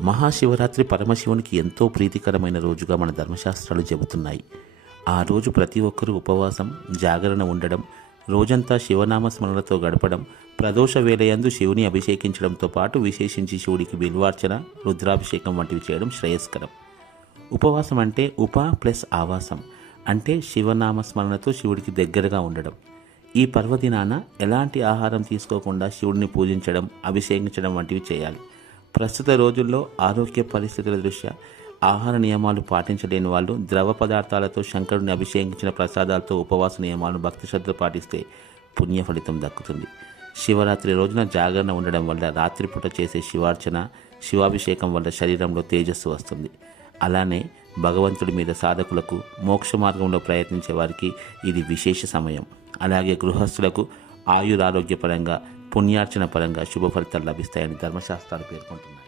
మహాశివరాత్రి పరమశివునికి ఎంతో ప్రీతికరమైన రోజుగా మన ధర్మశాస్త్రాలు చెబుతున్నాయి. ఆ రోజు ప్రతి ఒక్కరూ ఉపవాసం, జాగరణ ఉండడం, రోజంతా శివనామ స్మరణతో గడపడం, ప్రదోష వేళయందు శివుని అభిషేకించడంతో పాటు విశేషించి శివుడికి బిల్వార్చన, రుద్రాభిషేకం వంటివి చేయడం శ్రేయస్కరం. ఉపవాసం అంటే ఉప ప్లస్ ఆవాసం, అంటే శివనామ స్మరణతో శివుడికి దగ్గరగా ఉండడం. ఈ పర్వదినాన ఎలాంటి ఆహారం తీసుకోకుండా శివుడిని పూజించడం, అభిషేకించడం వంటివి చేయాలి. ప్రస్తుత రోజుల్లో ఆరోగ్య పరిస్థితుల దృష్ట్యా ఆహార నియమాలు పాటించలేని వాళ్ళు ద్రవ పదార్థాలతో శంకరుని అభిషేకించిన ప్రసాదాలతో ఉపవాస నియమాలను భక్తి శ్రద్ధ పాటిస్తే పుణ్య ఫలితం దక్కుతుంది. శివరాత్రి రోజున జాగరణ ఉండడం వల్ల రాత్రిపూట చేసే శివార్చన, శివాభిషేకం వల్ల శరీరంలో తేజస్సు వస్తుంది. అలానే భగవంతుడి మీద సాధకులకు, మోక్ష మార్గంలో ప్రయత్నించే వారికి ఇది విశేష సమయం. అలాగే గృహస్థులకు ఆయురారోగ్యపరంగా, పుణ్యార్చన పరంగా శుభ ఫలితాలు లభిస్తాయని ధర్మశాస్త్రాలు పేర్కొంటున్నాయి.